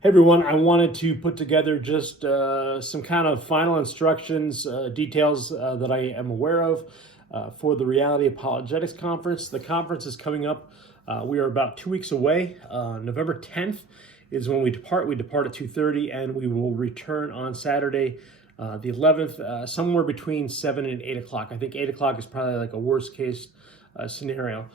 Hey everyone, I wanted to put together just some kind of final instructions, details that I am aware of for the Reality Apologetics Conference. The conference is coming up. We are about 2 weeks away. November 10th is when we depart. We depart at 2:30 and we will return on Saturday, the 11th, somewhere between 7 and 8 o'clock. I think 8 o'clock is probably like a worst case scenario.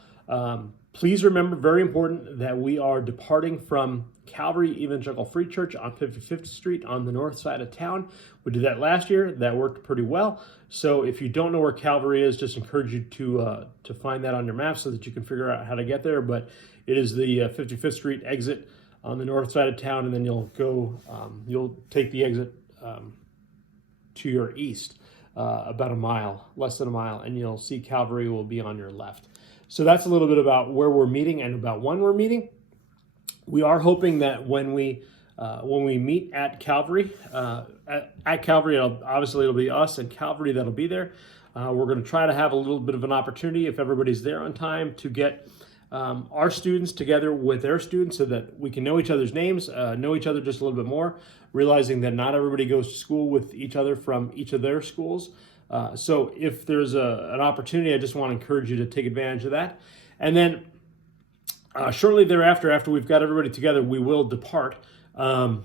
Please remember, very important, that we are departing from Calvary Evangelical Free Church on 55th Street on the north side of town. We did that last year. That worked pretty well. So if you don't know where Calvary is, just encourage you to find that on your map so that you can figure out how to get there. But it is the 55th Street exit on the north side of town, and then you'll take the exit to your east about a mile, less than a mile, and you'll see Calvary will be on your left. So that's a little bit about where we're meeting and about when we're meeting. We are hoping that when we meet at Calvary, obviously it'll be us and Calvary that'll be there. We're going to try to have a little bit of an opportunity, if everybody's there on time, to get our students together with their students so that we can know each other's names, know each other just a little bit more, realizing that not everybody goes to school with each other from each of their schools. So if there's an opportunity, I just want to encourage you to take advantage of that. And then shortly thereafter, after we've got everybody together, we will depart. Working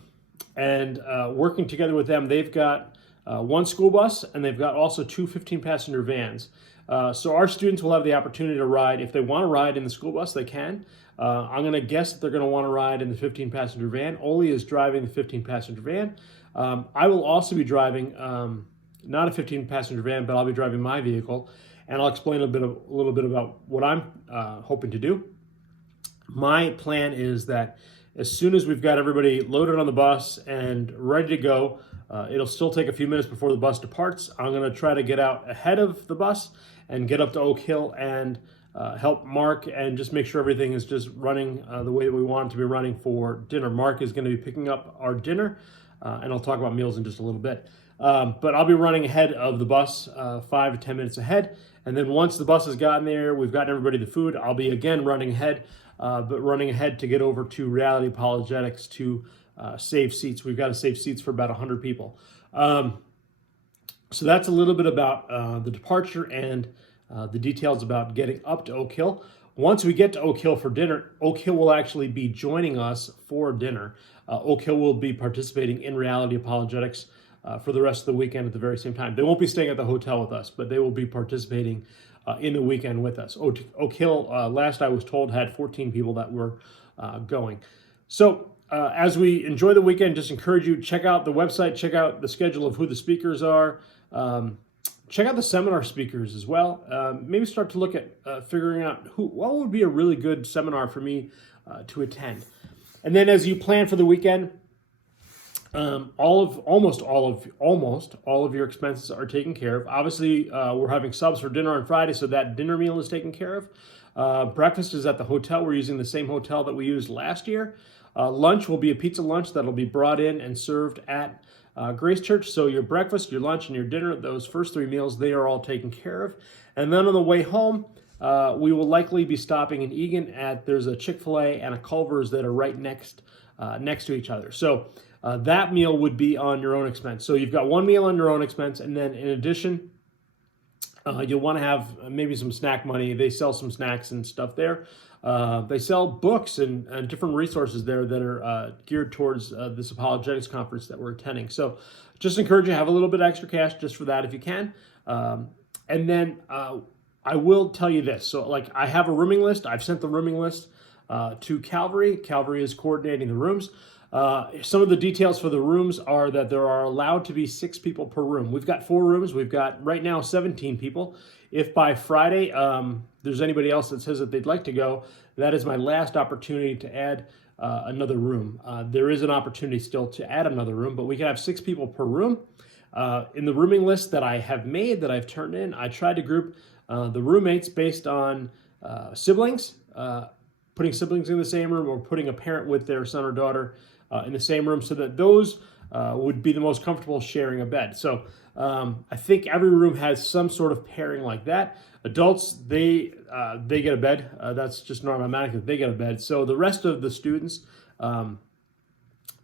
together with them, they've got one school bus and they've got also two 15-passenger vans. So our students will have the opportunity to ride. If they want to ride in the school bus, they can. I'm going to guess that they're going to want to ride in the 15-passenger van. Oli is driving the 15-passenger van. I will also be driving not a 15-passenger van, but I'll be driving my vehicle, and I'll explain a little bit about what I'm hoping to do. My plan is that as soon as we've got everybody loaded on the bus and ready to go, it'll still take a few minutes before the bus departs. I'm going to try to get out ahead of the bus and get up to Oak Hill and help Mark and just make sure everything is just running the way that we want it to be running for dinner. Mark is going to be picking up our dinner, and I'll talk about meals in just a little bit. But I'll be running ahead of the bus 5 to 10 minutes ahead. And then once the bus has gotten there, we've gotten everybody the food, I'll be again running ahead, but running ahead to get over to Reality Apologetics to save seats. We've got to save seats for about 100 people. So that's a little bit about the departure and the details about getting up to Oak Hill. Once we get to Oak Hill for dinner, Oak Hill will actually be joining us for dinner. Oak Hill will be participating in Reality Apologetics for the rest of the weekend at the very same time. They won't be staying at the hotel with us, but they will be participating in the weekend with us. Oak Hill, last I was told, had 14 people that were going. So as we enjoy the weekend, just encourage you, check out the website, check out the schedule of who the speakers are, check out the seminar speakers as well. Maybe start to look at figuring out what would be a really good seminar for me to attend. And then as you plan for the weekend, almost all of your expenses are taken care of. Obviously, we're having subs for dinner on Friday, so that dinner meal is taken care of. Breakfast is at the hotel. We're using the same hotel that we used last year. Lunch will be a pizza lunch that'll be brought in and served at Grace Church. So your breakfast, your lunch, and your dinner, those first three meals, they are all taken care of. And then on the way home, we will likely be stopping in Eagan there's a Chick-fil-A and a Culver's that are right next to each other. So that meal would be on your own expense. So you've got one meal on your own expense, and then in addition, you'll want to have maybe some snack money. They sell some snacks and stuff there. They sell books and different resources there that are geared towards this apologetics conference that we're attending. So just encourage you to have a little bit extra cash just for that if you can. And then I will tell you this. So like I have a rooming list. I've sent the rooming list to Calvary. Calvary is coordinating the rooms. Some of the details for the rooms are that there are allowed to be 6 people per room. We've got 4 rooms. We've got right now 17 people. If by Friday there's anybody else that says that they'd like to go, that is my last opportunity to add another room. There is an opportunity still to add another room, but we can have 6 people per room. In the rooming list that I have made, that I've turned in, I tried to group the roommates based on siblings, putting siblings in the same room or putting a parent with their son or daughter in the same room so that those would be the most comfortable sharing a bed. So I think every room has some sort of pairing like that. Adults, they get a bed. That's just automatic that they get a bed. So the rest of the students,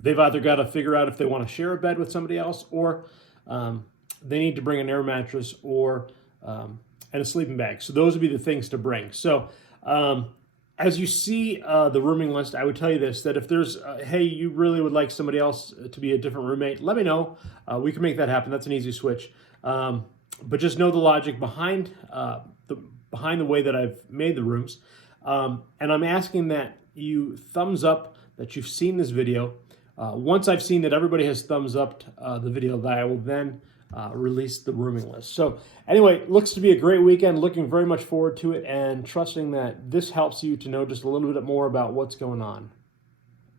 they've either got to figure out if they want to share a bed with somebody else, or they need to bring an air mattress or and a sleeping bag. So those would be the things to bring. So as you see the rooming list, I would tell you this, that if there's, hey, you really would like somebody else to be a different roommate, let me know. We can make that happen. That's an easy switch. But just know the logic behind the way that I've made the rooms. And I'm asking that you thumbs up that you've seen this video. Once I've seen that everybody has thumbs up the video, that I will then release the rooming list. So anyway, looks to be a great weekend. Looking very much forward to it and trusting that this helps you to know just a little bit more about what's going on.